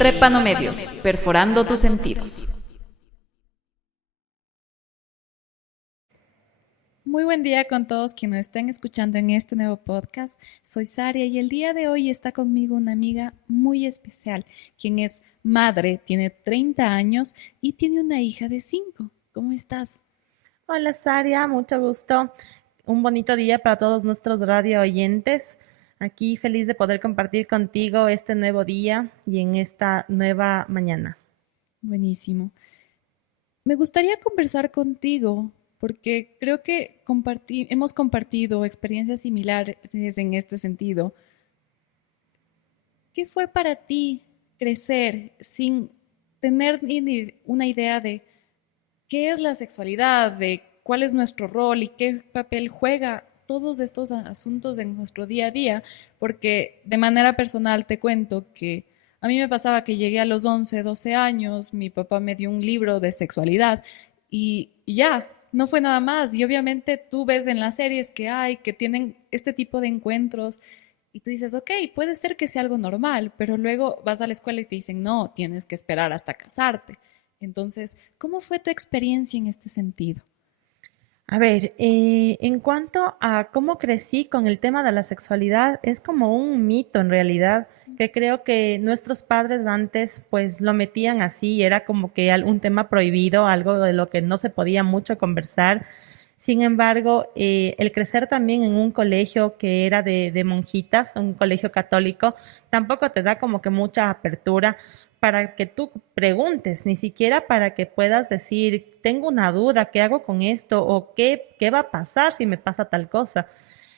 Trepanomedios, perforando tus sentidos. Muy buen día con todos quienes nos están escuchando en este nuevo podcast. Soy Saria y el día de hoy está conmigo una amiga muy especial, quien es madre, tiene 30 años y tiene una hija de 5. ¿Cómo estás? Hola Saria, mucho gusto. Un bonito día para todos nuestros radio oyentes. Aquí feliz de poder compartir contigo este nuevo día y en esta nueva mañana. Buenísimo. Me gustaría conversar contigo porque creo que hemos compartido experiencias similares en este sentido. ¿Qué fue para ti crecer sin tener ni una idea de qué es la sexualidad, de cuál es nuestro rol y qué papel juega todos estos asuntos en nuestro día a día? Porque de manera personal te cuento que a mí me pasaba que llegué a los 11, 12 años, mi papá me dio un libro de sexualidad y ya, no fue nada más. Y obviamente tú ves en las series que hay, que tienen este tipo de encuentros y tú dices, ok, puede ser que sea algo normal, pero luego vas a la escuela y te dicen, no, tienes que esperar hasta casarte. Entonces, ¿cómo fue tu experiencia en este sentido? A ver, en cuanto a cómo crecí con el tema de la sexualidad, es como un mito en realidad, que creo que nuestros padres antes pues lo metían así, era como que un tema prohibido, algo de lo que no se podía mucho conversar. Sin embargo, el crecer también en un colegio que era de monjitas, un colegio católico, tampoco te da como que mucha apertura para que tú preguntes, ni siquiera para que puedas decir, tengo una duda, ¿qué hago con esto? O qué va a pasar si me pasa tal cosa.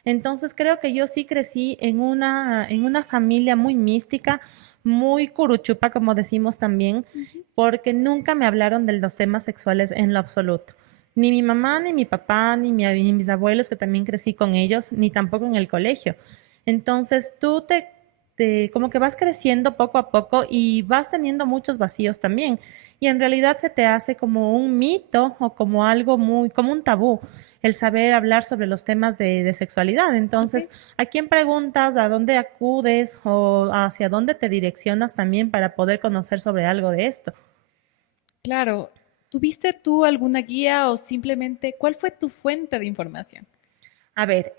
Entonces creo que yo sí crecí en una familia muy mística, muy curuchupa, como decimos también, porque nunca me hablaron de los temas sexuales en lo absoluto. Ni mi mamá, ni mi papá, ni mis abuelos, que también crecí con ellos, ni tampoco en el colegio. Entonces como que vas creciendo poco a poco y vas teniendo muchos vacíos también. Y en realidad se te hace como un mito o como algo muy, como un tabú el saber hablar sobre los temas de sexualidad. Entonces, Ok. ¿a quién preguntas? ¿A dónde acudes? ¿O hacia dónde te direccionas también para poder conocer sobre algo de esto? Claro, ¿tuviste tú alguna guía o simplemente cuál fue tu fuente de información? A ver,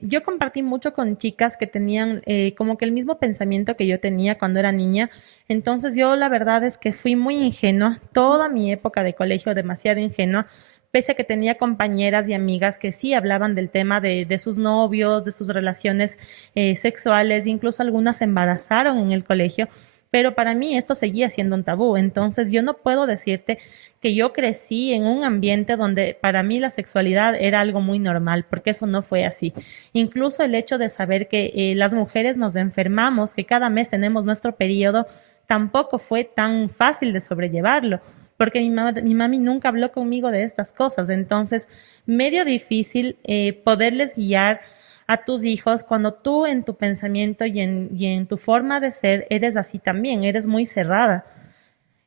yo compartí mucho con chicas que tenían como que el mismo pensamiento que yo tenía cuando era niña. Entonces yo la verdad es que fui muy ingenua, toda mi época de colegio demasiado ingenua, pese a que tenía compañeras y amigas que sí hablaban del tema de sus novios, de sus relaciones sexuales, incluso algunas se embarazaron en el colegio, pero para mí esto seguía siendo un tabú. Entonces yo no puedo decirte que yo crecí en un ambiente donde para mí la sexualidad era algo muy normal, porque eso no fue así. Incluso el hecho de saber que las mujeres nos enfermamos, que cada mes tenemos nuestro periodo, tampoco fue tan fácil de sobrellevarlo, porque mi mami nunca habló conmigo de estas cosas. Entonces, medio difícil poderles guiar a tus hijos cuando tú en tu pensamiento y en tu forma de ser eres así también, eres muy cerrada.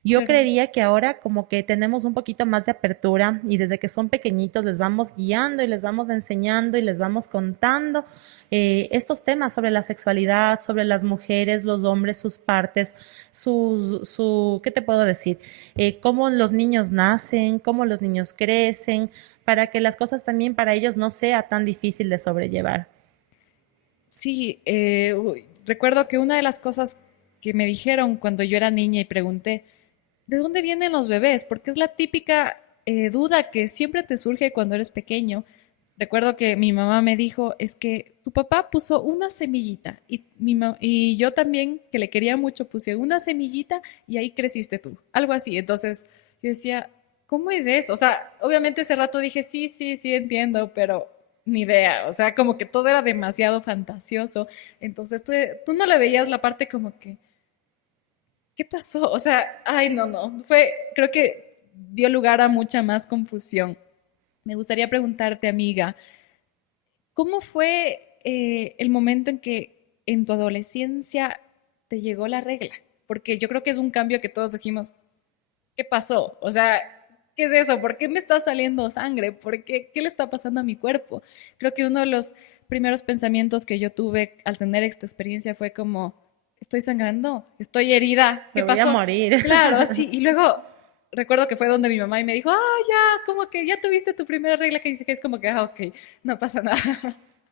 Yo Claro. creería que ahora como que tenemos un poquito más de apertura y desde que son pequeñitos les vamos guiando y les vamos enseñando y les vamos contando estos temas sobre la sexualidad, sobre las mujeres, los hombres, sus partes, ¿qué te puedo decir? Cómo los niños nacen, cómo los niños crecen, para que las cosas también para ellos no sea tan difícil de sobrellevar. Sí, recuerdo que una de las cosas que me dijeron cuando yo era niña y pregunté, ¿de dónde vienen los bebés? Porque es la típica duda que siempre te surge cuando eres pequeño. Recuerdo que mi mamá me dijo, es que tu papá puso una semillita y yo también, que le quería mucho, puse una semillita y ahí creciste tú. Algo así. Entonces yo decía, ¿cómo es eso? O sea, obviamente ese rato dije, sí, sí, sí, entiendo, pero ni idea. O sea, como que todo era demasiado fantasioso. Entonces tú no le veías la parte como que ¿qué pasó? O sea, ay, no, no. Creo que dio lugar a mucha más confusión. Me gustaría preguntarte, amiga, ¿cómo fue el momento en que en tu adolescencia te llegó la regla? Porque yo creo que es un cambio que todos decimos, ¿qué pasó? O sea, ¿qué es eso? ¿Por qué me está saliendo sangre? ¿Qué le está pasando a mi cuerpo? Creo que uno de los primeros pensamientos que yo tuve al tener esta experiencia fue como, estoy sangrando, estoy herida, ¿qué Me voy a pasó? morir. Claro, así. Y luego recuerdo que fue donde mi mamá y me dijo, ya, como que ya tuviste tu primera regla, que dice que es como que, ok, no pasa nada.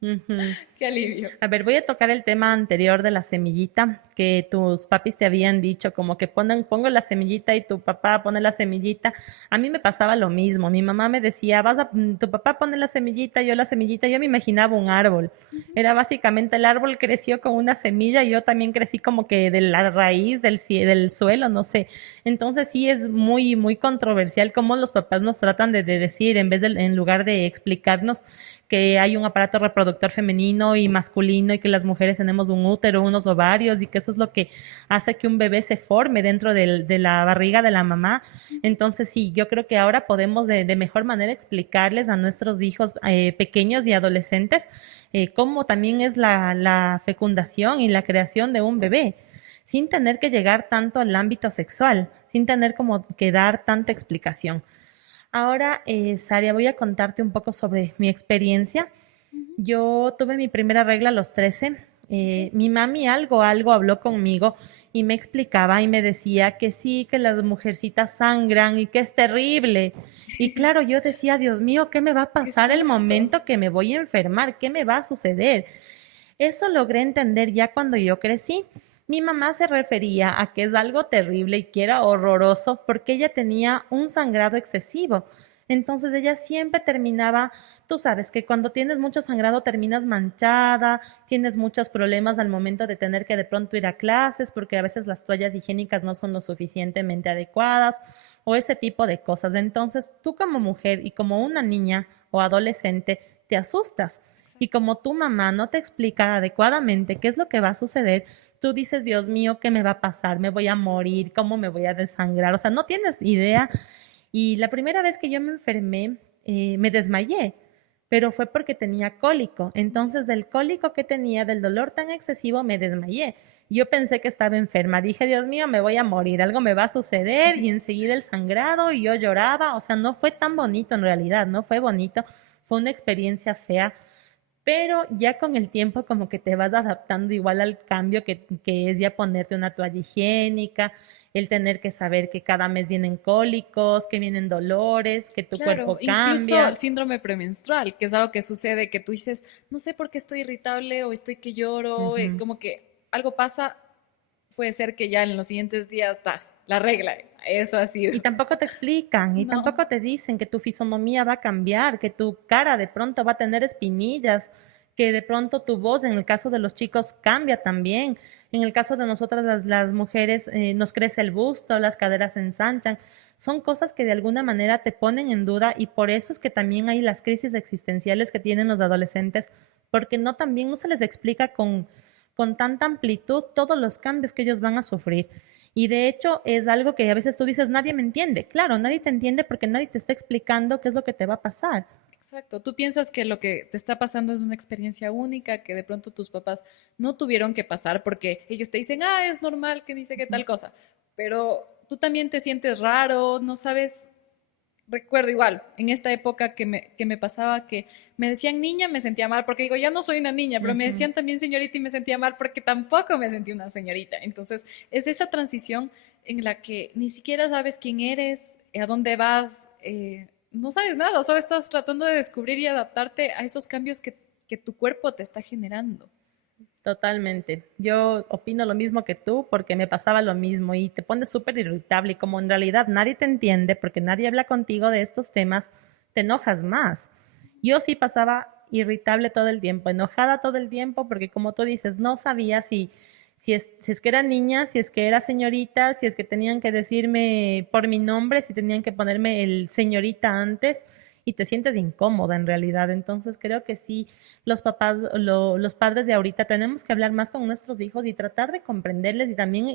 Ujú. Qué alivio. A ver, voy a tocar el tema anterior de la semillita, que tus papis te habían dicho, como que pongo la semillita y tu papá pone la semillita. A mí me pasaba lo mismo. Mi mamá me decía, tu papá pone la semillita, yo la semillita. Yo me imaginaba un árbol. Era básicamente el árbol creció con una semilla y yo también crecí como que de la raíz del suelo, no sé. Entonces sí es muy, muy controversial cómo los papás nos tratan de decir, en lugar de explicarnos que hay un aparato reproductor femenino y masculino y que las mujeres tenemos un útero, unos ovarios y que eso es lo que hace que un bebé se forme dentro de la barriga de la mamá. Entonces sí, yo creo que ahora podemos de mejor manera explicarles a nuestros hijos pequeños y adolescentes cómo también es la fecundación y la creación de un bebé sin tener que llegar tanto al ámbito sexual, sin tener como que dar tanta explicación. Ahora, Saria, voy a contarte un poco sobre mi experiencia. Yo tuve mi primera regla a los 13. Ok. Mi mami algo habló conmigo y me explicaba y me decía que sí, que las mujercitas sangran y que es terrible. Y claro, yo decía, Dios mío, ¿qué me va a Qué pasar el susto. momento que me voy a enfermar? ¿Qué me va a suceder? Eso logré entender ya cuando yo crecí. Mi mamá se refería a que es algo terrible y que era horroroso porque ella tenía un sangrado excesivo. Entonces ella siempre terminaba, tú sabes que cuando tienes mucho sangrado terminas manchada, tienes muchos problemas al momento de tener que de pronto ir a clases porque a veces las toallas higiénicas no son lo suficientemente adecuadas o ese tipo de cosas. Entonces tú como mujer y como una niña o adolescente te asustas. Y Exacto. como tu mamá no te explica adecuadamente qué es lo que va a suceder, tú dices, Dios mío, ¿qué me va a pasar? ¿Me voy a morir? ¿Cómo me voy a desangrar? O sea, no tienes idea. Y la primera vez que yo me enfermé, me desmayé, pero fue porque tenía cólico. Entonces, del cólico que tenía, del dolor tan excesivo, me desmayé. Yo pensé que estaba enferma. Dije, Dios mío, me voy a morir, algo me va a suceder. Y enseguida el sangrado y yo lloraba. O sea, no fue tan bonito en realidad, no fue bonito. Fue una experiencia fea, pero ya con el tiempo como que te vas adaptando igual al cambio que es ya ponerte una toalla higiénica, el tener que saber que cada mes vienen cólicos, que vienen dolores, que tu Claro, cuerpo incluso el cambia. síndrome premenstrual, que es algo que sucede, que tú dices, no sé por qué estoy irritable o estoy que lloro, Ujú. como que algo pasa, puede ser que ya en los siguientes días das la regla, eso ha sido. Y tampoco te explican, y No, tampoco te dicen que tu fisonomía va a cambiar, que tu cara de pronto va a tener espinillas, que de pronto tu voz, en el caso de los chicos, cambia también. En el caso de nosotras, las mujeres, nos crece el busto, las caderas se ensanchan. Son cosas que de alguna manera te ponen en duda y por eso es que también hay las crisis existenciales que tienen los adolescentes, porque no también no se les explica con tanta amplitud todos los cambios que ellos van a sufrir. Y de hecho es algo que a veces tú dices, nadie me entiende. Claro, nadie te entiende porque nadie te está explicando qué es lo que te va a pasar. exacto. Tú piensas que lo que te está pasando es una experiencia única, que de pronto tus papás no tuvieron que pasar porque ellos te dicen, es normal que dice que tal cosa, pero tú también te sientes raro, no sabes. Recuerdo igual, en esta época que me pasaba que me decían niña, me sentía mal, porque digo, ya no soy una niña, pero me Ujú. decían también señorita y me sentía mal porque tampoco me sentí una señorita. Entonces, es esa transición en la que ni siquiera sabes quién eres, a dónde vas, no sabes nada, solo estás tratando de descubrir y adaptarte a esos cambios que tu cuerpo te está generando. Totalmente. Yo opino lo mismo que tú porque me pasaba lo mismo y te pones súper irritable y como en realidad nadie te entiende porque nadie habla contigo de estos temas, te enojas más. Yo sí pasaba irritable todo el tiempo, enojada todo el tiempo porque como tú dices, no sabía si es que era niña, si es que era señorita, si es que tenían que decirme por mi nombre, si tenían que ponerme el señorita antes y te sientes incómoda en realidad. Entonces creo que sí, los papás, los padres de ahorita tenemos que hablar más con nuestros hijos y tratar de comprenderles y también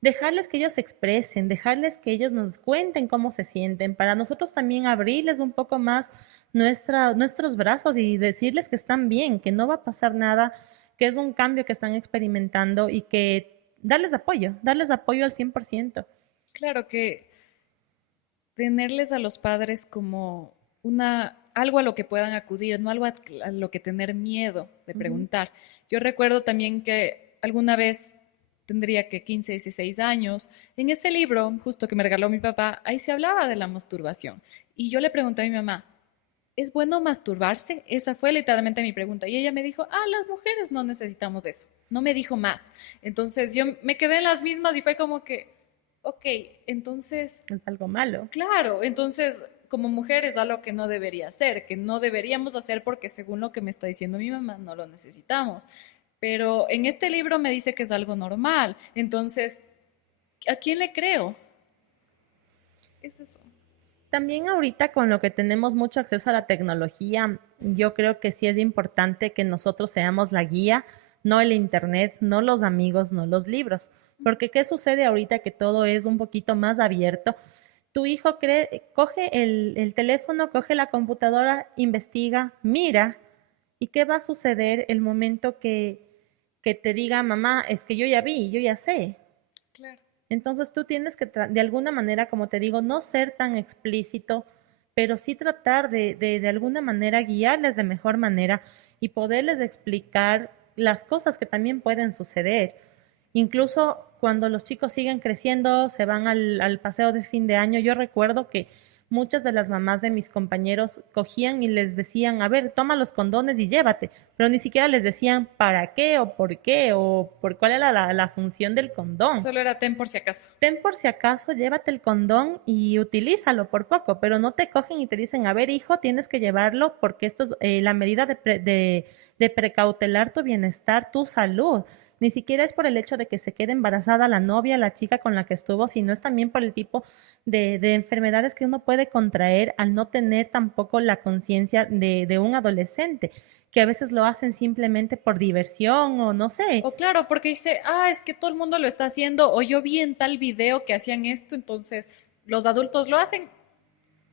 dejarles que ellos se expresen, dejarles que ellos nos cuenten cómo se sienten, para nosotros también abrirles un poco más nuestros brazos y decirles que están bien, que no va a pasar nada, que es un cambio que están experimentando y que darles apoyo al 100%. Claro que tenerles a los padres como algo a lo que puedan acudir, no algo a lo que tener miedo de Ujú. preguntar. Yo recuerdo también que alguna vez tendría que 15, 16 años. En ese libro, justo que me regaló mi papá, ahí se hablaba de la masturbación. Y yo le pregunté a mi mamá, ¿es bueno masturbarse? Esa fue literalmente mi pregunta. Y ella me dijo, las mujeres no necesitamos eso. No me dijo más. Entonces yo me quedé en las mismas y fue como que, ok, entonces, Es algo malo. claro, entonces como mujer es algo que no debería hacer, que no deberíamos hacer porque según lo que me está diciendo mi mamá, no lo necesitamos. Pero en este libro me dice que es algo normal. Entonces, ¿a quién le creo? Es eso. También ahorita con lo que tenemos mucho acceso a la tecnología, yo creo que sí es importante que nosotros seamos la guía, no el internet, no los amigos, no los libros. Porque ¿qué sucede ahorita que todo es un poquito más abierto? Tu hijo coge el teléfono, coge la computadora, investiga, mira, ¿y qué va a suceder el momento que te diga, mamá, es que yo ya vi, yo ya sé? Claro. Entonces tú tienes que, de alguna manera, como te digo, no ser tan explícito, pero sí tratar de alguna manera guiarles de mejor manera y poderles explicar las cosas que también pueden suceder. Incluso cuando los chicos siguen creciendo, se van al paseo de fin de año, yo recuerdo que muchas de las mamás de mis compañeros cogían y les decían, a ver, toma los condones y llévate, pero ni siquiera les decían para qué o por cuál era la función del condón. Solo era ten por si acaso. Ten por si acaso, llévate el condón y utilízalo por poco, pero no te cogen y te dicen, a ver, hijo, tienes que llevarlo porque esto es la medida de precautelar tu bienestar, tu salud. Ni siquiera es por el hecho de que se quede embarazada la novia, la chica con la que estuvo, sino es también por el tipo de enfermedades que uno puede contraer al no tener tampoco la conciencia de un adolescente, que a veces lo hacen simplemente por diversión o no sé. O claro, porque dice, es que todo el mundo lo está haciendo, o yo vi en tal video que hacían esto, entonces los adultos lo hacen,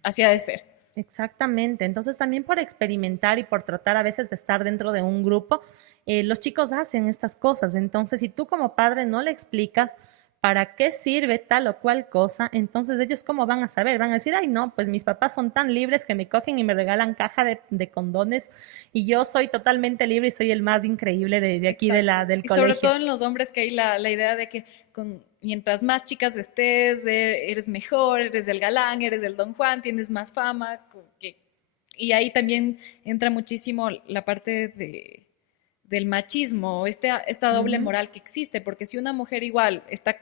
así ha de ser. Exactamente. Entonces también por experimentar y por tratar a veces de estar dentro de un grupo, los chicos hacen estas cosas. Entonces, si tú como padre no le explicas para qué sirve tal o cual cosa, entonces ellos cómo van a saber, van a decir, ay no, pues mis papás son tan libres que me cogen y me regalan caja de condones y yo soy totalmente libre y soy el más increíble de aquí Exacto. del Y sobre colegio. todo en los hombres que hay la idea de que mientras más chicas estés, eres mejor, eres el galán, eres el Don Juan, tienes más fama. Y ahí también entra muchísimo la parte del machismo, esta doble Ujú. moral que existe, porque si una mujer igual está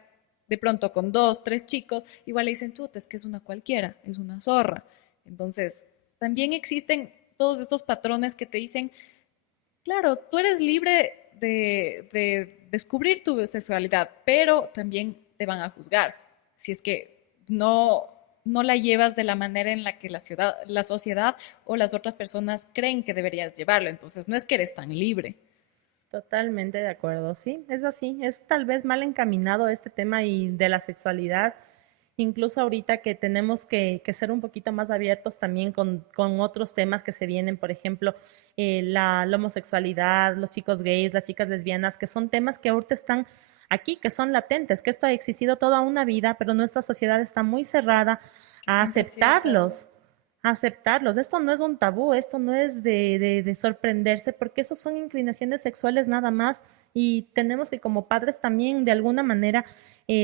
de pronto con dos, tres chicos, igual le dicen, chuta, es que es una cualquiera, es una zorra. Entonces, también existen todos estos patrones que te dicen, claro, tú eres libre de descubrir tu sexualidad, pero también te van a juzgar si es que no la llevas de la manera en la que la sociedad o las otras personas creen que deberías llevarlo. Entonces, no es que eres tan libre. Totalmente de acuerdo, sí, es así, es tal vez mal encaminado este tema y de la sexualidad, incluso ahorita que tenemos que ser un poquito más abiertos también con otros temas que se vienen, por ejemplo, la homosexualidad, los chicos gays, las chicas lesbianas, que son temas que ahorita están aquí, que son latentes, que esto ha existido toda una vida, pero nuestra sociedad está muy cerrada Que a siempre ha sido tabú. aceptarlos, aceptarlos. Esto no es un tabú, esto no es de sorprenderse, porque eso son inclinaciones sexuales nada más y tenemos que como padres también de alguna manera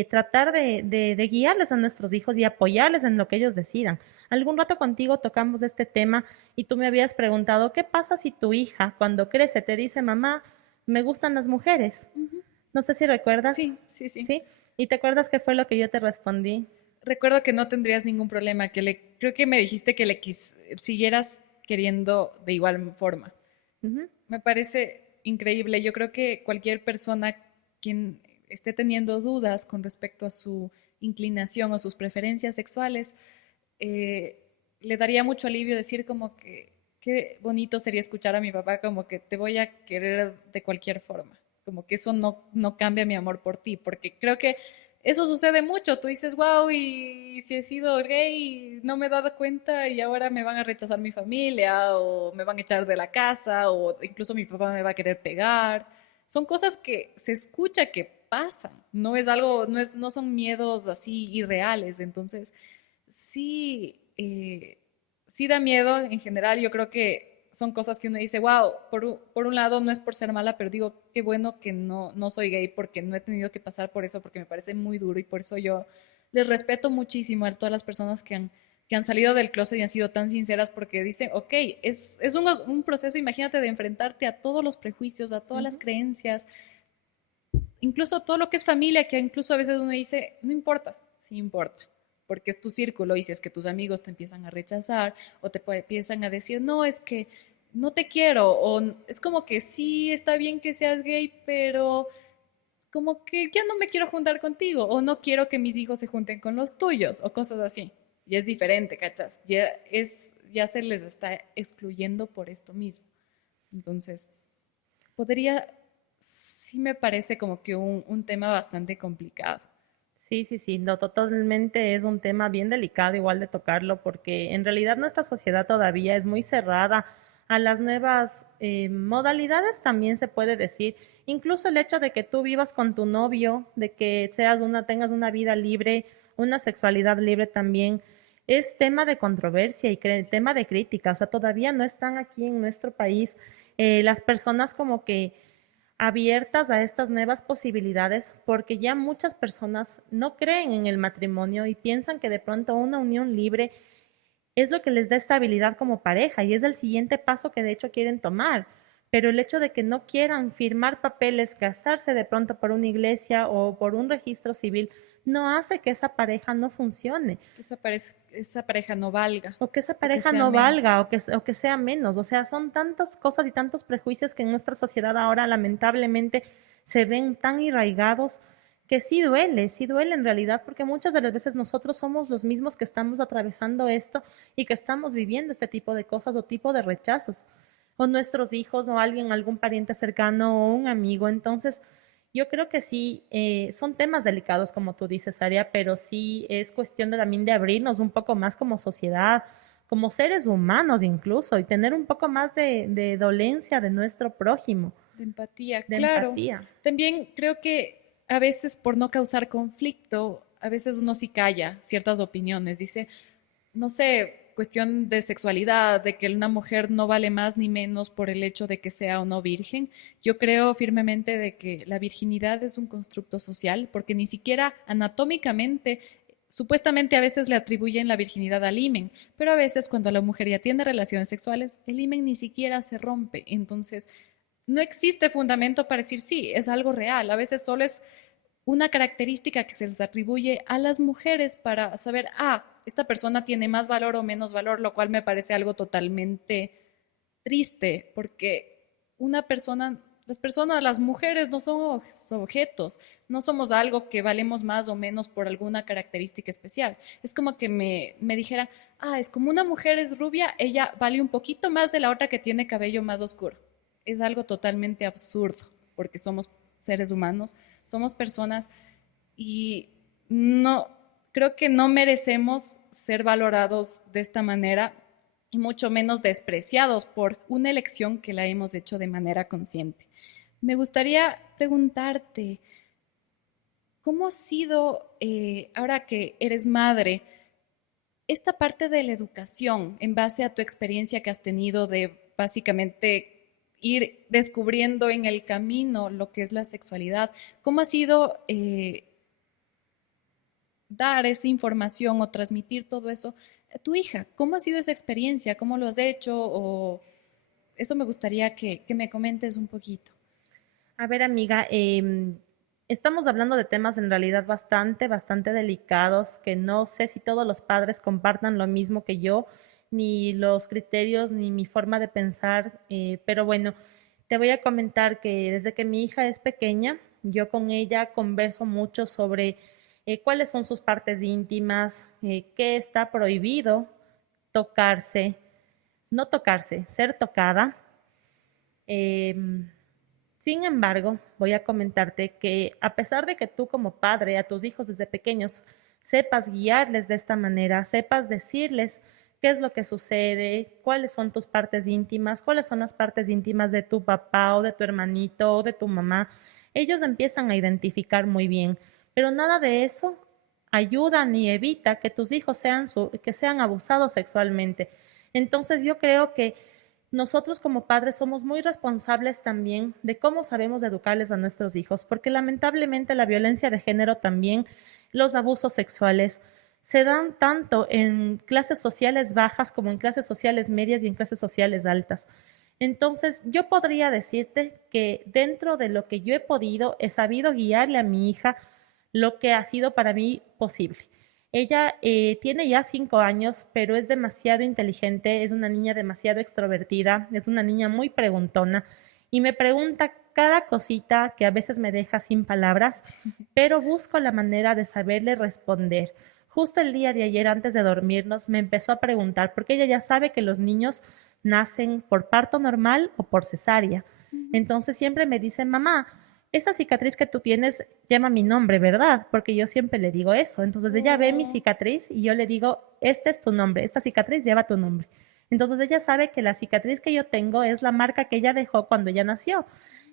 tratar de guiarles a nuestros hijos y apoyarles en lo que ellos decidan. Algún rato contigo tocamos este tema y tú me habías preguntado, ¿qué pasa si tu hija cuando crece te dice, mamá, me gustan las mujeres? Ujú. No sé si recuerdas, Sí, sí, sí. ¿sí? ¿Y te acuerdas qué fue lo que yo te respondí? Recuerdo que no tendrías ningún problema, creo que me dijiste que siguieras queriendo de igual forma. Ujú. Me parece increíble. Yo creo que cualquier persona quien esté teniendo dudas con respecto a su inclinación o sus preferencias sexuales, eh, le daría mucho alivio decir como que qué bonito sería escuchar a mi papá como que te voy a querer de cualquier forma, como que eso no cambia mi amor por ti, porque creo que eso sucede mucho. Tú dices, wow, y si he sido gay, no me he dado cuenta y ahora me van a rechazar mi familia o me van a echar de la casa o incluso mi papá me va a querer pegar. Son cosas que se escucha que pasan, no es algo, no son miedos así irreales. Entonces, sí, sí da miedo en general. Yo creo que son cosas que uno dice, wow, por un lado no es por ser mala, pero digo, qué bueno que no soy gay porque no he tenido que pasar por eso, porque me parece muy duro y por eso yo les respeto muchísimo a todas las personas que han salido del closet y han sido tan sinceras porque dicen, ok, es un proceso, imagínate, de enfrentarte a todos los prejuicios, a todas las creencias, incluso todo lo que es familia, que incluso a veces uno dice, no importa, sí importa, porque es tu círculo y si es que tus amigos te empiezan a rechazar o empiezan a decir, no, es que no te quiero, o es como que sí, está bien que seas gay, pero como que ya no me quiero juntar contigo, o no quiero que mis hijos se junten con los tuyos, o cosas así. Y es diferente, ¿cachas? Ya se les está excluyendo por esto mismo. Entonces, sí me parece como que un tema bastante complicado. Sí, sí, sí, no, totalmente es un tema bien delicado igual de tocarlo porque en realidad nuestra sociedad todavía es muy cerrada a las nuevas modalidades, también se puede decir. Incluso el hecho de que tú vivas con tu novio, de que tengas una vida libre, una sexualidad libre también, es tema de controversia y tema de crítica. O sea, todavía no están aquí en nuestro país las personas como que abiertas a estas nuevas posibilidades porque ya muchas personas no creen en el matrimonio y piensan que de pronto una unión libre es lo que les da estabilidad como pareja y es el siguiente paso que de hecho quieren tomar. Pero el hecho de que no quieran firmar papeles, casarse de pronto por una iglesia o por un registro civil, no hace que esa pareja no funcione. Esa pareja no valga O que esa o que pareja sea no menos. valga o que sea menos. O sea, son tantas cosas y tantos prejuicios que en nuestra sociedad ahora lamentablemente se ven tan arraigados que sí duele en realidad, porque muchas de las veces nosotros somos los mismos que estamos atravesando esto y que estamos viviendo este tipo de cosas o tipo de rechazos, o nuestros hijos o alguien, algún pariente cercano o un amigo. Entonces, yo creo que sí, son temas delicados, como tú dices, Aria, pero sí es cuestión de, también de abrirnos un poco más como sociedad, como seres humanos incluso, y tener un poco más de dolencia de nuestro prójimo, De empatía, de claro. empatía. También creo que a veces por no causar conflicto, a veces uno sí calla ciertas opiniones. Dice, no sé, cuestión de sexualidad, de que una mujer no vale más ni menos por el hecho de que sea o no virgen. Yo creo firmemente de que la virginidad es un constructo social, porque ni siquiera anatómicamente, supuestamente a veces le atribuyen la virginidad al himen, pero a veces cuando la mujer ya tiene relaciones sexuales, el himen ni siquiera se rompe. Entonces, no existe fundamento para decir sí, es algo real. A veces solo es una característica que se les atribuye a las mujeres para saber, esta persona tiene más valor o menos valor, lo cual me parece algo totalmente triste, porque las mujeres no son objetos, no somos algo que valemos más o menos por alguna característica especial. Es como que me dijeran, es como una mujer es rubia, ella vale un poquito más de la otra que tiene cabello más oscuro. Es algo totalmente absurdo, porque somos seres humanos, somos personas y no, creo que no merecemos ser valorados de esta manera y mucho menos despreciados por una elección que la hemos hecho de manera consciente. Me gustaría preguntarte, ¿cómo ha sido, ahora que eres madre, esta parte de la educación en base a tu experiencia que has tenido de básicamente ir descubriendo en el camino lo que es la sexualidad? ¿Cómo ha sido dar esa información o transmitir todo eso a tu hija? ¿Cómo ha sido esa experiencia? ¿Cómo lo has hecho? O eso me gustaría que me comentes un poquito. A ver, amiga, estamos hablando de temas en realidad bastante delicados, que no sé si todos los padres compartan lo mismo que yo, ni los criterios, ni mi forma de pensar, pero bueno, te voy a comentar que desde que mi hija es pequeña, yo con ella converso mucho sobre cuáles son sus partes íntimas, qué está prohibido tocarse, no tocarse, ser tocada. Em, Sin embargo, voy a comentarte que a pesar de que tú como padre a tus hijos desde pequeños sepas guiarles de esta manera, sepas decirles qué es lo que sucede, cuáles son tus partes íntimas, cuáles son las partes íntimas de tu papá o de tu hermanito o de tu mamá, ellos empiezan a identificar muy bien, pero nada de eso ayuda ni evita que tus hijos que sean abusados sexualmente. Entonces yo creo que nosotros como padres somos muy responsables también de cómo sabemos educarles a nuestros hijos, porque lamentablemente la violencia de género también, los abusos sexuales, se dan tanto en clases sociales bajas como en clases sociales medias y en clases sociales altas. Entonces, yo podría decirte que dentro de lo que yo he podido, he sabido guiarle a mi hija lo que ha sido para mí posible. Ella tiene ya 5 años, pero es demasiado inteligente, es una niña demasiado extrovertida, es una niña muy preguntona y me pregunta cada cosita que a veces me deja sin palabras, pero busco la manera de saberle responder. Justo el día de ayer, antes de dormirnos, me empezó a preguntar, porque ella ya sabe que los niños nacen por parto normal o por cesárea. Entonces siempre me dice, mamá, esa cicatriz que tú tienes llama mi nombre, ¿verdad? Porque yo siempre le digo eso. Entonces ella ve mi Oh, cicatriz y yo le digo, este es tu nombre, esta cicatriz lleva tu nombre. Entonces ella sabe que la cicatriz que yo tengo es la marca que ella dejó cuando ella nació.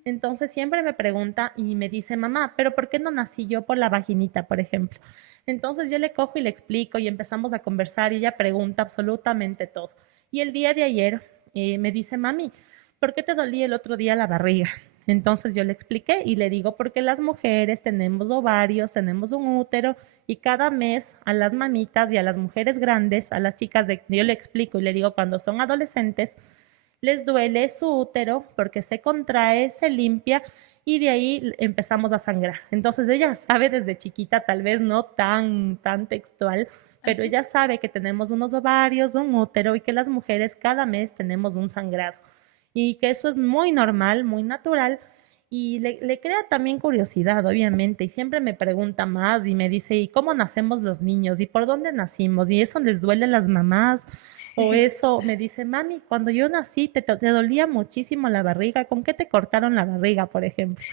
Entonces siempre me pregunta y me dice, mamá, pero ¿por qué no nací yo por la vaginita, por ejemplo? Entonces yo le cojo y le explico y empezamos a conversar y ella pregunta absolutamente todo. Y el día de ayer me dice, mami, ¿por qué te dolía el otro día la barriga? Entonces yo le expliqué y le digo, porque las mujeres tenemos ovarios, tenemos un útero y cada mes a las mamitas y a las mujeres grandes, a las chicas yo le explico y le digo, cuando son adolescentes, les duele su útero porque se contrae, se limpia y de ahí empezamos a sangrar. Entonces ella sabe desde chiquita, tal vez no tan textual, pero ella sabe que tenemos unos ovarios, un útero y que las mujeres cada mes tenemos un sangrado y que eso es muy normal, muy natural y le crea también curiosidad, obviamente, y siempre me pregunta más y me dice, ¿y cómo nacemos los niños? ¿Y por dónde nacimos? ¿Y eso les duele a las mamás? O eso me dice, mami, cuando yo nací te dolía muchísimo la barriga, ¿con qué te cortaron la barriga, por ejemplo?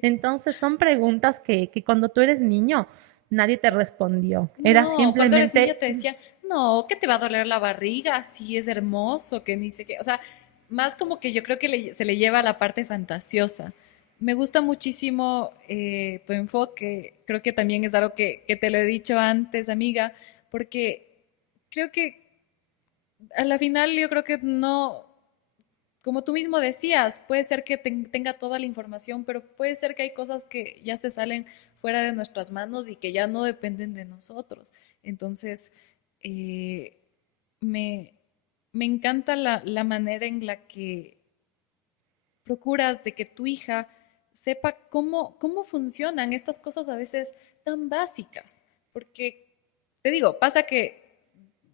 Entonces son preguntas que cuando tú eres niño nadie te respondió. Era no, cuando eres niño simplemente, te decían, no, que te va a doler la barriga, sí es hermoso, que ni sé qué. O sea, más como que yo creo que se le lleva a la parte fantasiosa. Me gusta muchísimo tu enfoque, creo que también es algo que te lo he dicho antes, amiga, porque creo que a la final yo creo que no, como tú mismo decías, puede ser que tenga toda la información, pero puede ser que hay cosas que ya se salen fuera de nuestras manos y que ya no dependen de nosotros. Entonces, eh, me, me encanta la manera en la que procuras de que tu hija sepa cómo funcionan estas cosas a veces tan básicas. Porque, te digo, pasa que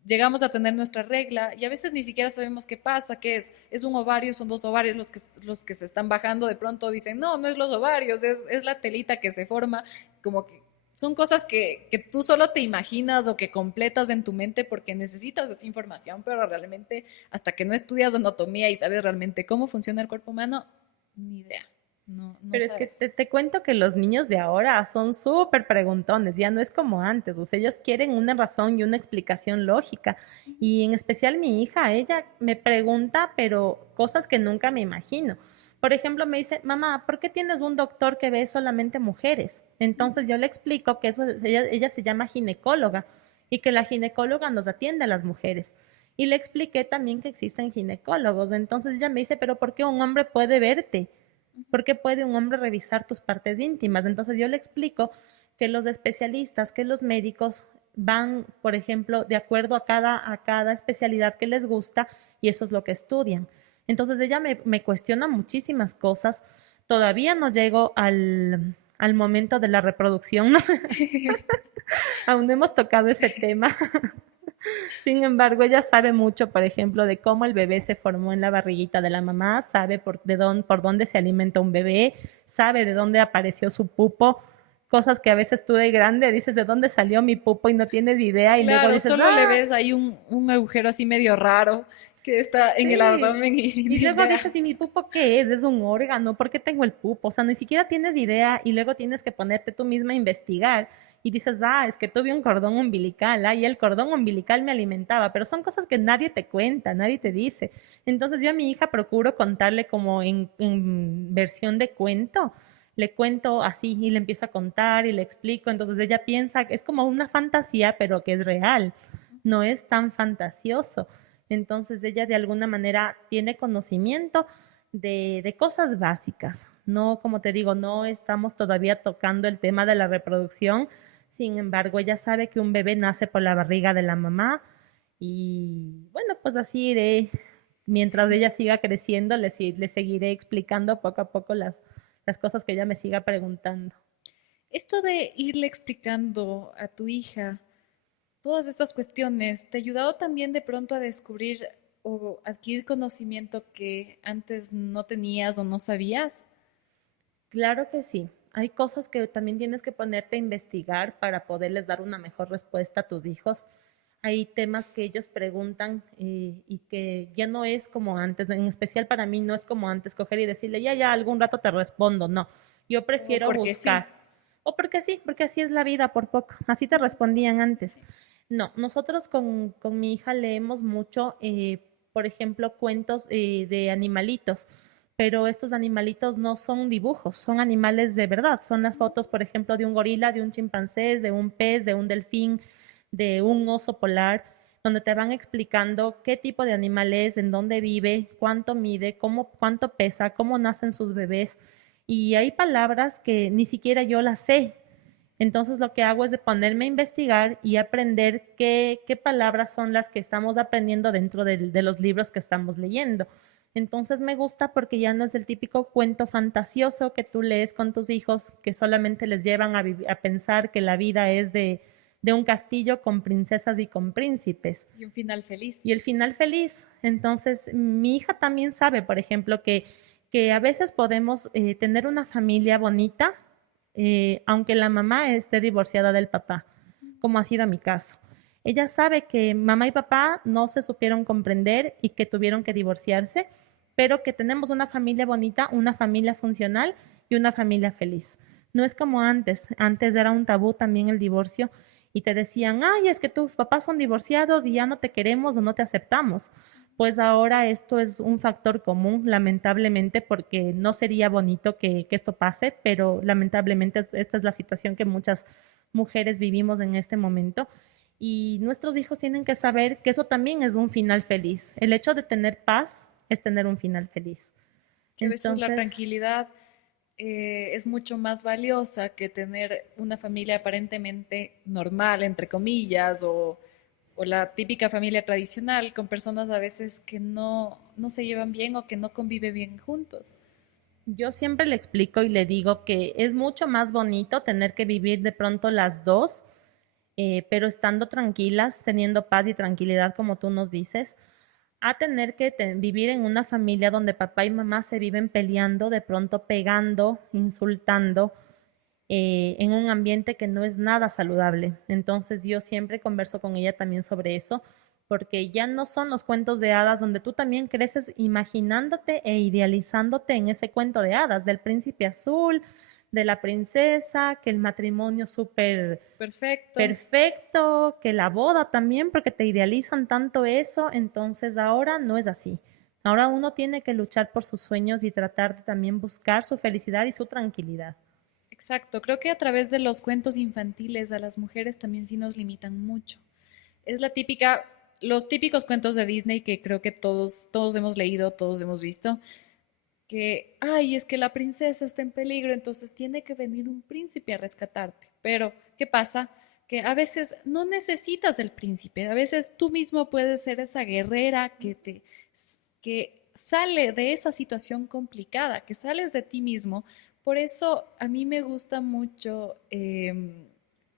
llegamos a tener nuestra regla y a veces ni siquiera sabemos qué pasa, qué es un ovario, son dos ovarios los que se están bajando, de pronto dicen, no, no es los ovarios, es la telita que se forma, como que son cosas que tú solo te imaginas o que completas en tu mente porque necesitas esa información, pero realmente hasta que no estudias anatomía y sabes realmente cómo funciona el cuerpo humano, ni idea, no pero es que sabes. te cuento que los niños de ahora son súper preguntones, ya no es como antes, o sea, ellos quieren una razón y una explicación lógica. Y en especial mi hija, ella me pregunta, pero cosas que nunca me imagino. Por ejemplo, me dice, mamá, ¿por qué tienes un doctor que ve solamente mujeres? Entonces yo le explico que ella se llama ginecóloga y que la ginecóloga nos atiende a las mujeres. Y le expliqué también que existen ginecólogos. Entonces ella me dice, pero ¿por qué un hombre puede verte? ¿Por qué puede un hombre revisar tus partes íntimas? Entonces yo le explico que los especialistas, que los médicos van, por ejemplo, de acuerdo a cada especialidad que les gusta y eso es lo que estudian. Entonces ella me cuestiona muchísimas cosas. Todavía no llego al momento de la reproducción, ¿no? Aún no hemos tocado ese tema. Sin embargo, ella sabe mucho, por ejemplo, de cómo el bebé se formó en la barriguita de la mamá, sabe por dónde se alimenta un bebé, sabe de dónde apareció su pupo, cosas que a veces tú de grande dices de dónde salió mi pupo y no tienes idea y luego Claro, dices, solo le ah, ves ahí un agujero así medio raro que está en el sí. abdomen y Y ni luego idea. dices, ¿y mi pupo qué es? ¿Es un órgano? ¿Por qué tengo el pupo? O sea, ni siquiera tienes idea y luego tienes que ponerte tú misma a investigar y dices, ah, es que tuve un cordón umbilical, ah, y el cordón umbilical me alimentaba, pero son cosas que nadie te cuenta, nadie te dice. Entonces yo a mi hija procuro contarle como en versión de cuento, le cuento así y le empiezo a contar y le explico, entonces ella piensa que es como una fantasía, pero que es real, no es tan fantasioso. Entonces ella de alguna manera tiene conocimiento de cosas básicas. No, como te digo, no estamos todavía tocando el tema de la reproducción. Sin embargo, ella sabe que un bebé nace por la barriga de la mamá y bueno, pues así iré, mientras ella siga creciendo, le seguiré explicando poco a poco las cosas que ella me siga preguntando. Esto de irle explicando a tu hija todas estas cuestiones, ¿te ha ayudado también de pronto a descubrir o adquirir conocimiento que antes no tenías o no sabías? Claro que sí. Hay cosas que también tienes que ponerte a investigar para poderles dar una mejor respuesta a tus hijos. Hay temas que ellos preguntan y que ya no es como antes, en especial para mí no es como antes coger y decirle, ya, algún rato te respondo, no. Yo O prefiero porque sí. buscar. O porque sí, porque así es la vida por poco. Así te respondían antes. Sí. No, nosotros con mi hija leemos mucho, por ejemplo, cuentos de animalitos, pero estos animalitos no son dibujos, son animales de verdad. Son las fotos, por ejemplo, de un gorila, de un chimpancé, de un pez, de un delfín, de un oso polar, donde te van explicando qué tipo de animal es, en dónde vive, cuánto mide, cuánto pesa, cómo nacen sus bebés. Y hay palabras que ni siquiera yo las sé. Entonces lo que hago es de ponerme a investigar y aprender qué palabras son las que estamos aprendiendo dentro de los libros que estamos leyendo. Entonces me gusta porque ya no es el típico cuento fantasioso que tú lees con tus hijos que solamente les llevan a pensar que la vida es de un castillo con princesas y con príncipes. Y un final feliz. Y el final feliz. Entonces mi hija también sabe, por ejemplo, que a veces podemos tener una familia bonita, aunque la mamá esté divorciada del papá, como ha sido mi caso. Ella sabe que mamá y papá no se supieron comprender y que tuvieron que divorciarse, pero que tenemos una familia bonita, una familia funcional y una familia feliz. No es como antes. Antes era un tabú también el divorcio y te decían, ay, es que tus papás son divorciados y ya no te queremos o no te aceptamos. Pues ahora esto es un factor común, lamentablemente, porque no sería bonito que esto pase, pero lamentablemente esta es la situación que muchas mujeres vivimos en este momento. Y nuestros hijos tienen que saber que eso también es un final feliz. El hecho de tener paz es tener un final feliz. Que a veces la Entonces, tranquilidad es mucho más valiosa que tener una familia aparentemente normal, entre comillas, o la típica familia tradicional con personas a veces que no se llevan bien o que no conviven bien juntos. yo siempre le explico y le digo que es mucho más bonito tener que vivir de pronto las dos, pero estando tranquilas, teniendo paz y tranquilidad, como tú nos dices, a tener que vivir en una familia donde papá y mamá se viven peleando, de pronto pegando, insultando, en un ambiente que no es nada saludable. Entonces yo siempre converso con ella también sobre eso, porque ya no son los cuentos de hadas donde tú también creces imaginándote e idealizándote en ese cuento de hadas del príncipe azul, de la princesa, que el matrimonio súper Perfecto. perfecto, que la boda también, porque te idealizan tanto eso, entonces ahora no es así. Ahora uno tiene que luchar por sus sueños y tratar de también buscar su felicidad y su tranquilidad. Exacto. Creo que a través de los cuentos infantiles a las mujeres también sí nos limitan mucho. Es la típica, los típicos cuentos de Disney que creo que todos hemos leído, todos hemos visto, que, ay, es que la princesa está en peligro, entonces tiene que venir un príncipe a rescatarte. Pero, ¿qué pasa? Que a veces no necesitas del príncipe, a veces tú mismo puedes ser esa guerrera que sale de esa situación complicada, que sales de ti mismo. Por eso a mí me gusta mucho,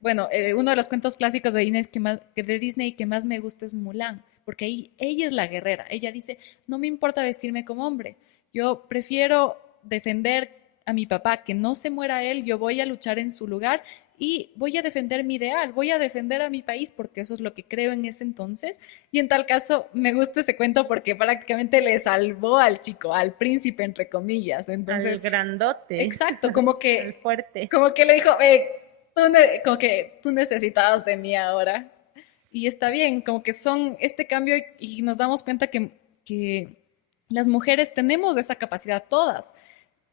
bueno, uno de los cuentos clásicos de Disney que más me gusta es Mulan, porque ahí ella es la guerrera. Ella dice, no me importa vestirme como hombre, yo prefiero defender a mi papá, que no se muera él, yo voy a luchar en su lugar y voy a defender mi ideal, voy a defender a mi país porque eso es lo que creo en ese entonces. Y en tal caso, me gusta ese cuento porque prácticamente le salvó al chico, al príncipe, entre comillas. Al Entonces, grandote, exacto, al fuerte. como que le dijo, como que tú necesitabas de mí ahora. Y está bien, como que son este cambio y nos damos cuenta que las mujeres tenemos esa capacidad todas.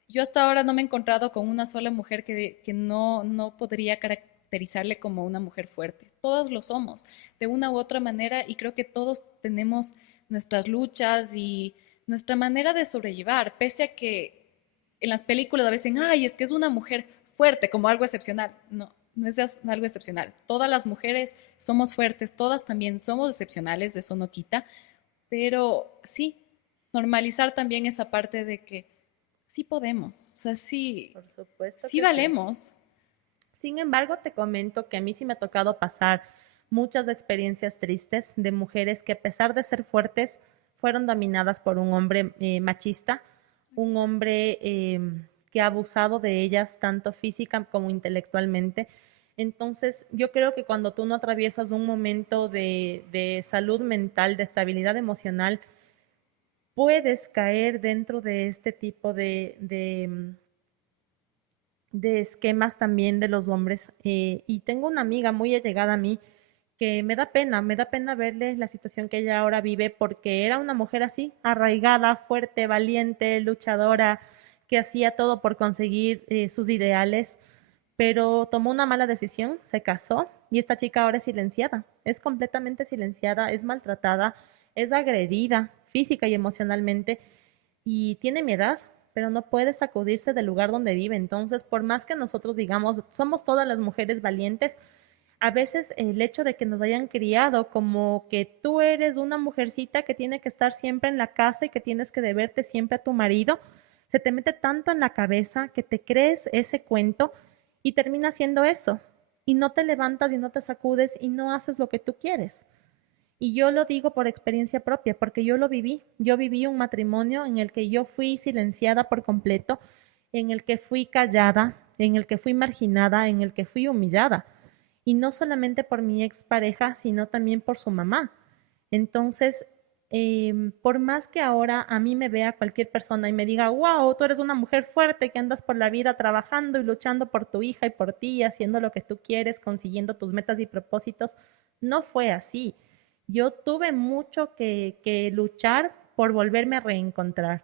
Yo hasta ahora no me he encontrado con una sola mujer que no podría caracterizarle como una mujer fuerte. Todas lo somos, de una u otra manera, y creo que todos tenemos nuestras luchas y nuestra manera de sobrellevar, pese a que en las películas a veces dicen, ay, es que es una mujer fuerte, como algo excepcional. No, no es algo excepcional. Todas las mujeres somos fuertes, todas también somos excepcionales, eso no quita, pero sí, normalizar también esa parte de que sí podemos, o sea, sí, Por supuesto sí que sí. valemos. Sin embargo, te comento que a mí sí me ha tocado pasar muchas experiencias tristes de mujeres que a pesar de ser fuertes, fueron dominadas por un hombre machista, un hombre que ha abusado de ellas tanto física como intelectualmente. Entonces, yo creo que cuando tú no atraviesas un momento de salud mental, de estabilidad emocional, puedes caer dentro de este tipo de esquemas también de los hombres. Y tengo una amiga muy allegada a mí que me da pena verle la situación que ella ahora vive porque era una mujer así, arraigada, fuerte, valiente, luchadora, que hacía todo por conseguir sus ideales, pero tomó una mala decisión, se casó y esta chica ahora es silenciada, es completamente silenciada, es maltratada, es agredida física y emocionalmente y tiene mi edad, pero no puede sacudirse del lugar donde vive. Entonces, por más que nosotros digamos, somos todas las mujeres valientes, a veces el hecho de que nos hayan criado como que tú eres una mujercita que tiene que estar siempre en la casa y que tienes que deberte siempre a tu marido, se te mete tanto en la cabeza que te crees ese cuento y termina siendo eso. Y no te levantas y no te sacudes y no haces lo que tú quieres. Y yo lo digo por experiencia propia, porque yo lo viví. Yo viví un matrimonio en el que yo fui silenciada por completo, en el que fui callada, en el que fui marginada, en el que fui humillada. Y no solamente por mi expareja, sino también por su mamá. Entonces, por más que ahora a mí me vea cualquier persona y me diga, wow, tú eres una mujer fuerte que andas por la vida trabajando y luchando por tu hija y por ti, haciendo lo que tú quieres, consiguiendo tus metas y propósitos, no fue así. Yo tuve mucho que luchar por volverme a reencontrar.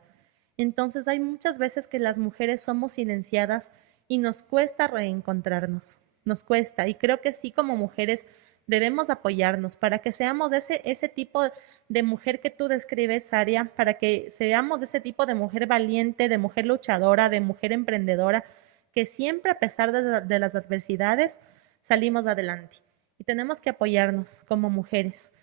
Entonces hay muchas veces que las mujeres somos silenciadas y nos cuesta reencontrarnos, nos cuesta. Y creo que sí como mujeres debemos apoyarnos para que seamos ese tipo de mujer que tú describes, Saria, para que seamos ese tipo de mujer valiente, de mujer luchadora, de mujer emprendedora, que siempre a pesar de las adversidades salimos adelante. Y tenemos que apoyarnos como mujeres.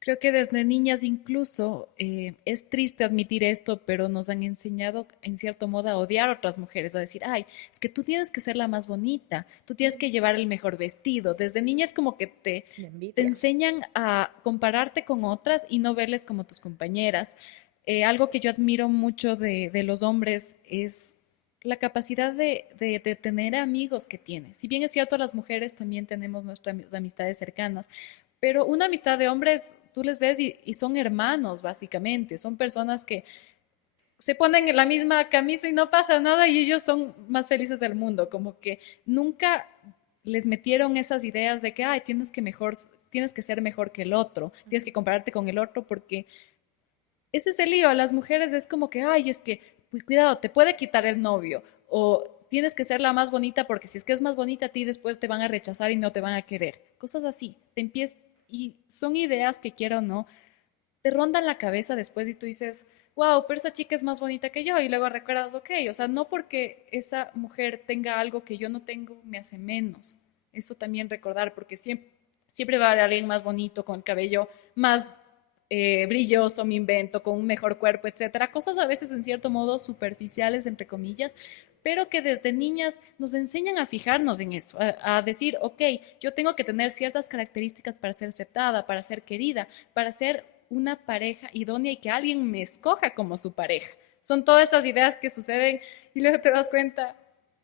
Creo que desde niñas incluso es triste admitir esto, pero nos han enseñado en cierto modo a odiar a otras mujeres, a decir, ay, es que tú tienes que ser la más bonita, tú tienes que llevar el mejor vestido. Desde niñas como que te enseñan a compararte con otras y no verles como tus compañeras. Algo que yo admiro mucho de los hombres es la capacidad de tener amigos que tiene. Si bien es cierto, las mujeres también tenemos nuestras amistades cercanas, pero una amistad de hombres, tú les ves y son hermanos, básicamente. Son personas que se ponen en la misma camisa y no pasa nada y ellos son más felices del mundo. Como que nunca les metieron esas ideas de que, ay, tienes que ser mejor que el otro, tienes que compararte con el otro, porque ese es el lío. A las mujeres es como que, ay, es que, cuidado, te puede quitar el novio. O tienes que ser la más bonita porque si es que es más bonita a ti, después te van a rechazar y no te van a querer. Cosas así. Y son ideas que quiero o no, te rondan la cabeza después y tú dices, wow, pero esa chica es más bonita que yo. Y luego recuerdas, ok, o sea, no porque esa mujer tenga algo que yo no tengo, me hace menos. Eso también recordar, porque siempre va a haber alguien más bonito, con el cabello más brilloso, me invento, con un mejor cuerpo, etcétera. Cosas a veces en cierto modo superficiales, entre comillas, pero que desde niñas nos enseñan a fijarnos en eso, a decir, ok, yo tengo que tener ciertas características para ser aceptada, para ser querida, para ser una pareja idónea y que alguien me escoja como su pareja. Son todas estas ideas que suceden y luego te das cuenta,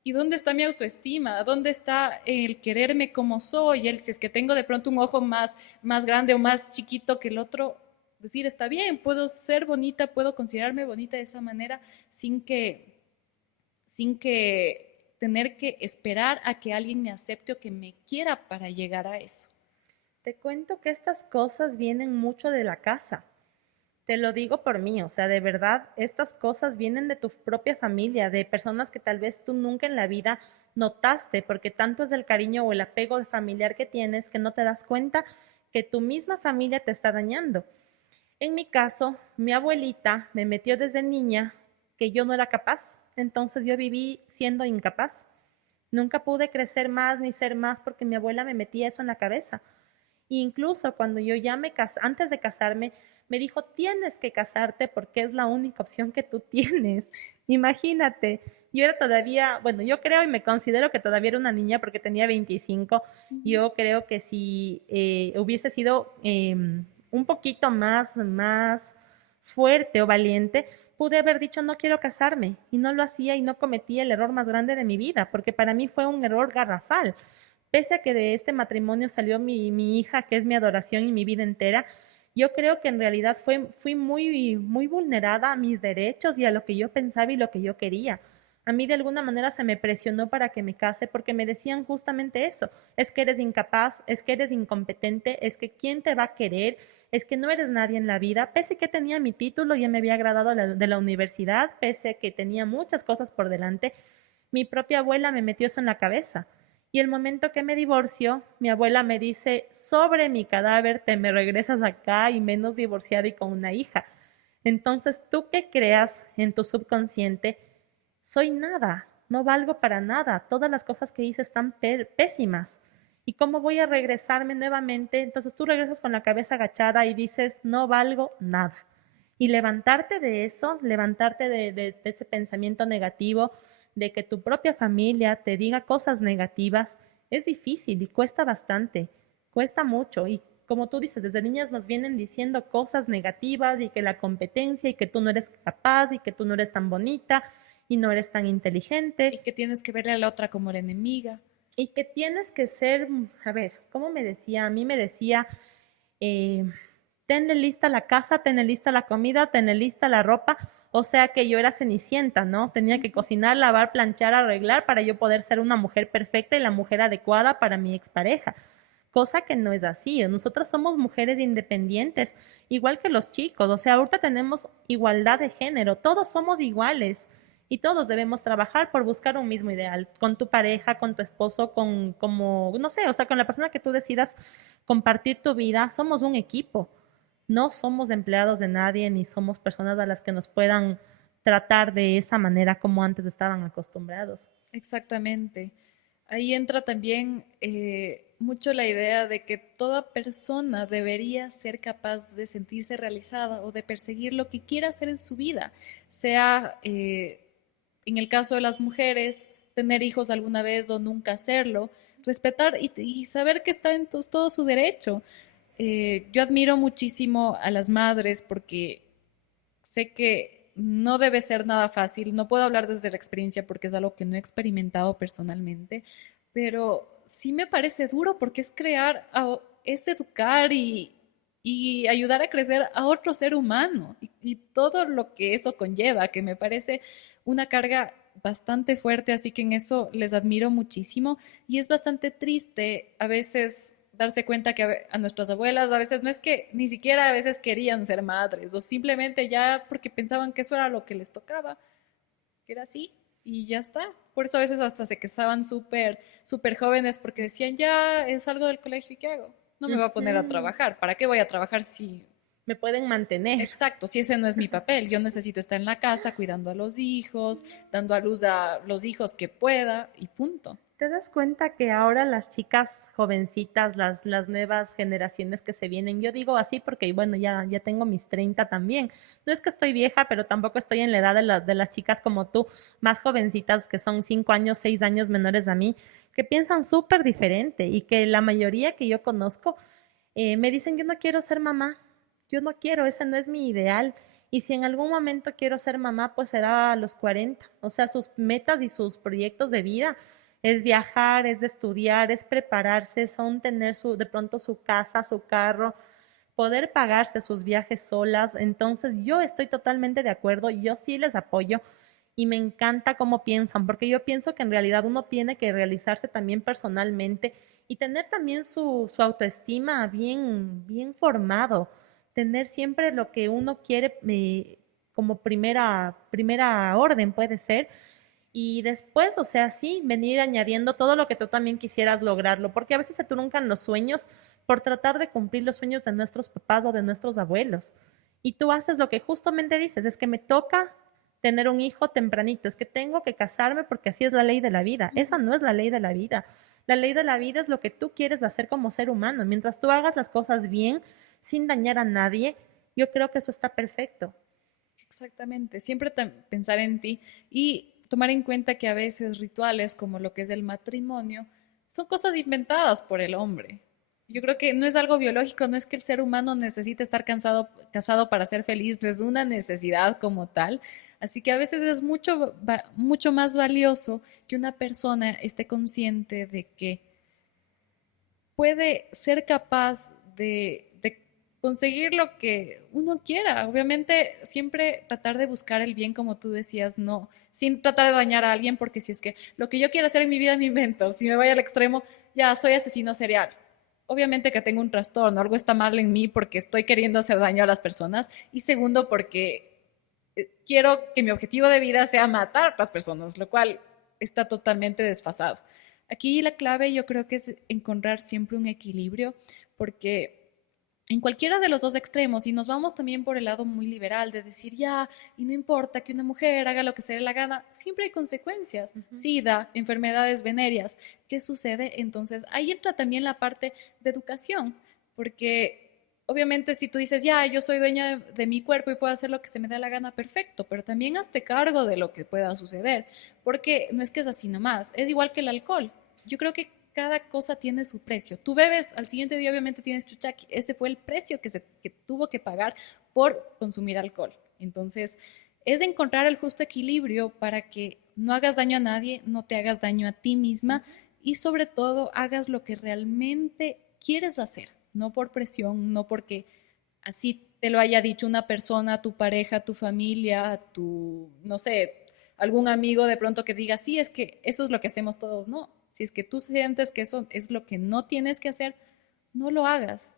¿y dónde está mi autoestima? ¿Dónde está el quererme como soy? Si es que tengo de pronto un ojo más grande o más chiquito que el otro, decir, está bien, puedo ser bonita, puedo considerarme bonita de esa manera sin que tener que esperar a que alguien me acepte o que me quiera para llegar a eso. Te cuento que estas cosas vienen mucho de la casa. Te lo digo por mí, o sea, de verdad, estas cosas vienen de tu propia familia, de personas que tal vez tú nunca en la vida notaste, porque tanto es el cariño o el apego familiar que tienes que no te das cuenta que tu misma familia te está dañando. En mi caso, mi abuelita me metió desde niña que yo no era capaz, entonces yo viví siendo incapaz. Nunca pude crecer más ni ser más porque mi abuela me metía eso en la cabeza. E incluso cuando yo ya me casé, antes de casarme, me dijo, tienes que casarte porque es la única opción que tú tienes. Imagínate, yo era todavía, bueno, yo creo y me considero que todavía era una niña porque tenía 25. Ujú. Yo creo que si hubiese sido un poquito más fuerte o valiente, pude haber dicho no quiero casarme y no lo hacía y no cometí el error más grande de mi vida, porque para mí fue un error garrafal. Pese a que de este matrimonio salió mi hija, que es mi adoración y mi vida entera, yo creo que en realidad fui muy vulnerada a mis derechos y a lo que yo pensaba y lo que yo quería. A mí de alguna manera se me presionó para que me case porque me decían justamente eso, es que eres incapaz, es que eres incompetente, es que quién te va a querer, es que no eres nadie en la vida, pese a que tenía mi título, ya me había graduado de la universidad, pese a que tenía muchas cosas por delante, mi propia abuela me metió eso en la cabeza. Y el momento que me divorcio, mi abuela me dice, sobre mi cadáver te me regresas acá y menos divorciada y con una hija. Entonces, tú que creas en tu subconsciente, soy nada, no valgo para nada, todas las cosas que hice están pésimas. ¿Y cómo voy a regresarme nuevamente? Entonces tú regresas con la cabeza agachada y dices, no valgo nada. Y levantarte de eso, levantarte de ese pensamiento negativo, de que tu propia familia te diga cosas negativas, es difícil y cuesta bastante, cuesta mucho. Y como tú dices, desde niñas nos vienen diciendo cosas negativas y que la competencia y que tú no eres capaz y que tú no eres tan bonita y no eres tan inteligente Y que tienes que verle a la otra como la enemiga. y que tienes que ser, a ver, ¿cómo me decía? A mí me decía, eh, tenle lista la casa, tenle lista la comida, tenle lista la ropa. O sea que yo era cenicienta, ¿no? Tenía que Ujú. cocinar, lavar, planchar, arreglar para yo poder ser una mujer perfecta y la mujer adecuada para mi expareja. Cosa que no es así. Nosotras somos mujeres independientes, igual que los chicos. O sea, ahorita tenemos igualdad de género. Todos somos iguales y todos debemos trabajar por buscar un mismo ideal. Con tu pareja, con tu esposo, con, como, no sé, o sea, con la persona que tú decidas compartir tu vida. Somos un equipo. No somos empleados de nadie ni somos personas a las que nos puedan tratar de esa manera como antes estaban acostumbrados. Exactamente. Ahí entra también mucho la idea de que toda persona debería ser capaz de sentirse realizada o de perseguir lo que quiera hacer en su vida, sea en el caso de las mujeres, tener hijos alguna vez o nunca hacerlo, respetar y saber que está en todo su derecho. Yo admiro muchísimo a las madres porque sé que no debe ser nada fácil. No puedo hablar desde la experiencia porque es algo que no he experimentado personalmente, pero sí me parece duro porque es crear, es educar y ayudar a crecer a otro ser humano y todo lo que eso conlleva, que me parece una carga bastante fuerte, así que en eso les admiro muchísimo y es bastante triste a veces darse cuenta que a nuestras abuelas a veces no es que ni siquiera a veces querían ser madres o simplemente ya porque pensaban que eso era lo que les tocaba, que era así y ya está. Por eso a veces hasta se casaban súper jóvenes porque decían, ya salgo del colegio y ¿qué hago? No me voy a poner a Ujú. trabajar. ¿Para qué voy a trabajar si... Me pueden mantener. Exacto, si ese no es mi papel, yo necesito estar en la casa cuidando a los hijos, dando a luz a los hijos que pueda y punto. ¿Te das cuenta que ahora las chicas jovencitas, las nuevas generaciones que se vienen, yo digo así porque, bueno, ya tengo mis 30 también. No es que estoy vieja, pero tampoco estoy en la edad de las chicas como tú, más jovencitas que son 5 años, 6 años menores a mí, que piensan súper diferente y que la mayoría que yo conozco me dicen, yo no quiero ser mamá, yo no quiero, ese no es mi ideal. Y si en algún momento quiero ser mamá, pues será a los 40. O sea, sus metas y sus proyectos de vida es viajar, es de estudiar, es prepararse, son tener de pronto su casa, su carro, poder pagarse sus viajes solas. Entonces, yo estoy totalmente de acuerdo, yo sí les apoyo y me encanta cómo piensan, porque yo pienso que en realidad uno tiene que realizarse también personalmente y tener también su autoestima bien formado, tener siempre lo que uno quiere como primera orden puede ser y después, o sea, sí, venir añadiendo todo lo que tú también quisieras lograrlo, porque a veces se truncan los sueños por tratar de cumplir los sueños de nuestros papás o de nuestros abuelos. y tú haces lo que justamente dices, es que me toca tener un hijo tempranito, es que tengo que casarme porque así es la ley de la vida. Esa no es la ley de la vida. La ley de la vida es lo que tú quieres hacer como ser humano. Mientras tú hagas las cosas bien, sin dañar a nadie, yo creo que eso está perfecto. Exactamente, siempre pensar en ti y tomar en cuenta que a veces rituales como lo que es el matrimonio son cosas inventadas por el hombre. Yo creo que no es algo biológico, no es que el ser humano necesite estar casado para ser feliz, no es una necesidad como tal. Así que a veces es mucho más valioso que una persona esté consciente de que puede ser capaz de conseguir lo que uno quiera. Obviamente, siempre tratar de buscar el bien, como tú decías, no, sin tratar de dañar a alguien, porque si es que lo que yo quiero hacer en mi vida me invento, si me voy al extremo, ya soy asesino serial. Obviamente que tengo un trastorno, algo está mal en mí porque estoy queriendo hacer daño a las personas. Y segundo, porque quiero que mi objetivo de vida sea matar a las personas, lo cual está totalmente desfasado. Aquí la clave yo creo que es encontrar siempre un equilibrio, porque en cualquiera de los dos extremos, y nos vamos también por el lado muy liberal de decir ya, y no importa que una mujer haga lo que se dé la gana, siempre hay consecuencias, SIDA, enfermedades venéreas. ¿Qué sucede? Entonces ahí entra también la parte de educación, porque obviamente si tú dices ya, yo soy dueña de mi cuerpo y puedo hacer lo que se me dé la gana, perfecto, pero también hazte cargo de lo que pueda suceder, porque no es que es así nomás, es igual que el alcohol. Yo creo que cada cosa tiene su precio. Tú bebes, al siguiente día obviamente tienes chuchaqui. Ese fue el precio que tuvo que pagar por consumir alcohol. Entonces, es encontrar el justo equilibrio para que no hagas daño a nadie, no te hagas daño a ti misma y sobre todo hagas lo que realmente quieres hacer, no por presión, no porque así te lo haya dicho una persona, tu pareja, tu familia, tu, no sé, algún amigo de pronto que diga, sí, es que eso es lo que hacemos todos. No, si es que tú sientes que eso es lo que no tienes que hacer, no lo hagas.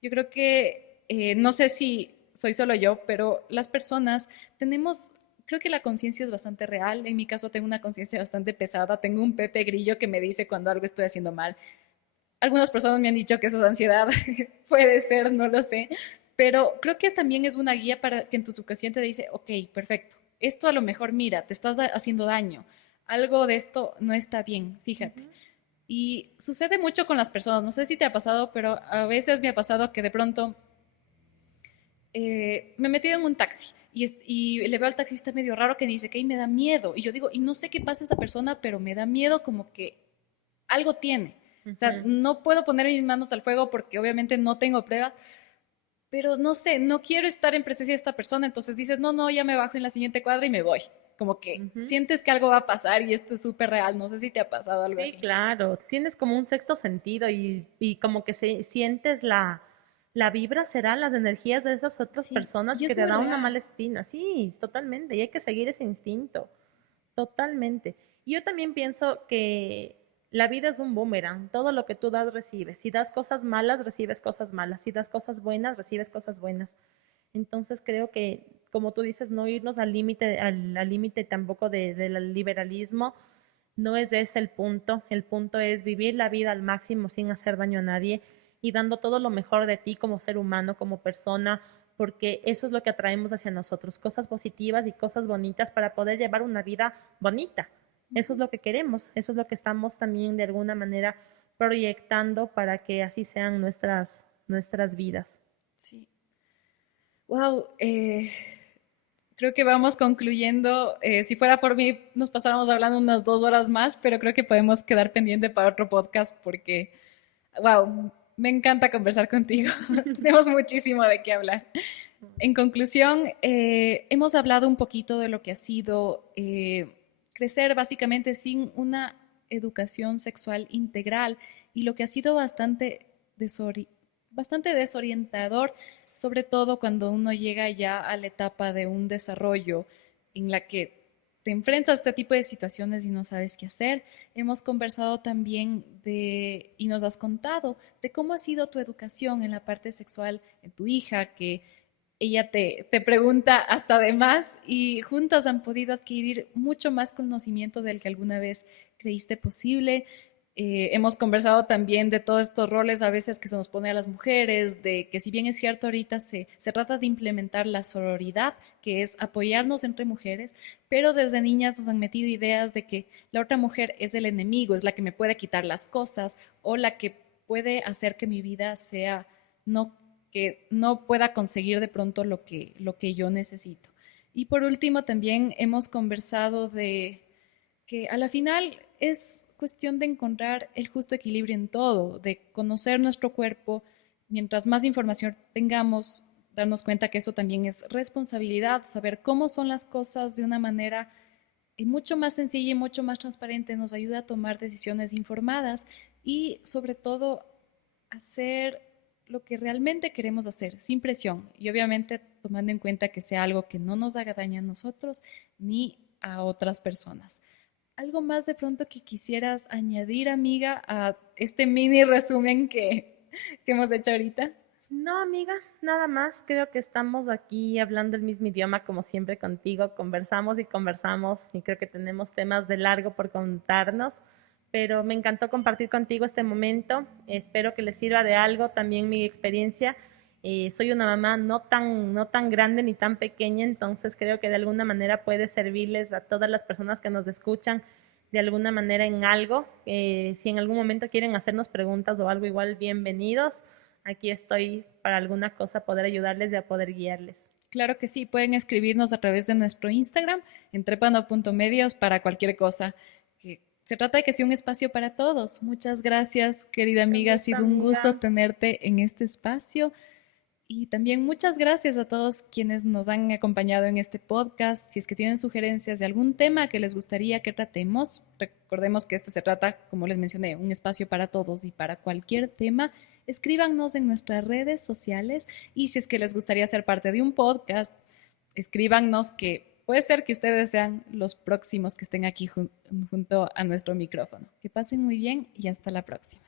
Yo creo que, no sé si soy solo yo, pero las personas tenemos, creo que la conciencia es bastante real. En mi caso tengo una conciencia bastante pesada, tengo un Pepe Grillo que me dice cuando algo estoy haciendo mal. Algunas personas me han dicho que eso es ansiedad, puede ser, no lo sé, pero creo que también es una guía para que en tu subconsciente te dice, ok, perfecto, esto a lo mejor mira, te estás haciendo daño, algo de esto no está bien, fíjate. Y sucede mucho con las personas, no sé si te ha pasado, pero a veces me ha pasado que de pronto me he metido en un taxi y le veo al taxista medio raro que dice que ahí me da miedo. Y yo digo, y no sé qué pasa a esa persona, pero me da miedo como que algo tiene. O sea, no puedo poner mis manos al fuego porque obviamente no tengo pruebas, pero no sé, no quiero estar en presencia de esta persona, entonces dices, no, no, ya me bajo en la siguiente cuadra y me voy. Como que sientes que algo va a pasar y esto es súper real, no sé si te ha pasado algo Sí, así. claro, tienes como un sexto sentido Sí, y como que sientes la vibra, será las energías de esas otras sí, personas y que es te muy da una real. mala estima. Sí, totalmente, y hay que seguir ese instinto, totalmente. Yo también pienso que la vida es un boomerang, todo lo que tú das recibes. Si das cosas malas, recibes cosas malas. Si das cosas buenas, recibes cosas buenas. Entonces creo que, como tú dices, no irnos al límite tampoco del liberalismo, no es ese el punto es vivir la vida al máximo sin hacer daño a nadie y dando todo lo mejor de ti como ser humano, como persona, porque eso es lo que atraemos hacia nosotros, cosas positivas y cosas bonitas para poder llevar una vida bonita. Eso es lo que queremos, eso es lo que estamos también de alguna manera proyectando para que así sean nuestras vidas. Sí. Wow, creo que vamos concluyendo. Si fuera por mí, nos pasáramos hablando unas 2 horas más, pero creo que podemos quedar pendiente para otro podcast porque, wow, me encanta conversar contigo. Tenemos muchísimo de qué hablar. En conclusión, hemos hablado un poquito de lo que ha sido crecer básicamente sin una educación sexual integral y lo que ha sido bastante desorientador, sobre todo cuando uno llega ya a la etapa de un desarrollo en la que te enfrentas a este tipo de situaciones y no sabes qué hacer. Hemos conversado también y nos has contado de cómo ha sido tu educación en la parte sexual en tu hija, que ella te pregunta hasta de más y juntas han podido adquirir mucho más conocimiento del que alguna vez creíste posible. Hemos conversado también de todos estos roles a veces que se nos pone a las mujeres, de que si bien es cierto ahorita se trata de implementar la sororidad, que es apoyarnos entre mujeres, pero desde niñas nos han metido ideas de que la otra mujer es el enemigo, es la que me puede quitar las cosas o la que puede hacer que mi vida sea no que no pueda conseguir de pronto lo que yo necesito. Y por último, también hemos conversado de que a la final es cuestión de encontrar el justo equilibrio en todo, de conocer nuestro cuerpo. Mientras más información tengamos, darnos cuenta que eso también es responsabilidad, saber cómo son las cosas de una manera mucho más sencilla y mucho más transparente nos ayuda a tomar decisiones informadas y sobre todo hacer lo que realmente queremos hacer, sin presión y obviamente tomando en cuenta que sea algo que no nos haga daño a nosotros ni a otras personas. ¿Algo más de pronto que quisieras añadir, amiga, a este mini resumen que hemos hecho ahorita? No, amiga, nada más. Creo que estamos aquí hablando el mismo idioma como siempre contigo. Conversamos y conversamos y creo que tenemos temas de largo por contarnos, pero me encantó compartir contigo este momento. Espero que les sirva de algo también mi experiencia. Soy una mamá no tan grande ni tan pequeña, entonces creo que de alguna manera puede servirles a todas las personas que nos escuchan de alguna manera en algo. Si en algún momento quieren hacernos preguntas o algo igual, bienvenidos. Aquí estoy para alguna cosa, poder ayudarles y a poder guiarles. Claro que sí, pueden escribirnos a través de nuestro Instagram, entrepano.medios, para cualquier cosa. Que se trata de que sea un espacio para todos. Muchas gracias, querida amiga. Ha sido un gusto tenerte en este espacio. Y también muchas gracias a todos quienes nos han acompañado en este podcast. Si es que tienen sugerencias de algún tema que les gustaría que tratemos, recordemos que este se trata, como les mencioné, un espacio para todos y para cualquier tema. Escríbanos en nuestras redes sociales y si es que les gustaría ser parte de un podcast, escríbanos que puede ser que ustedes sean los próximos que estén aquí junto a nuestro micrófono. Que pasen muy bien y hasta la próxima.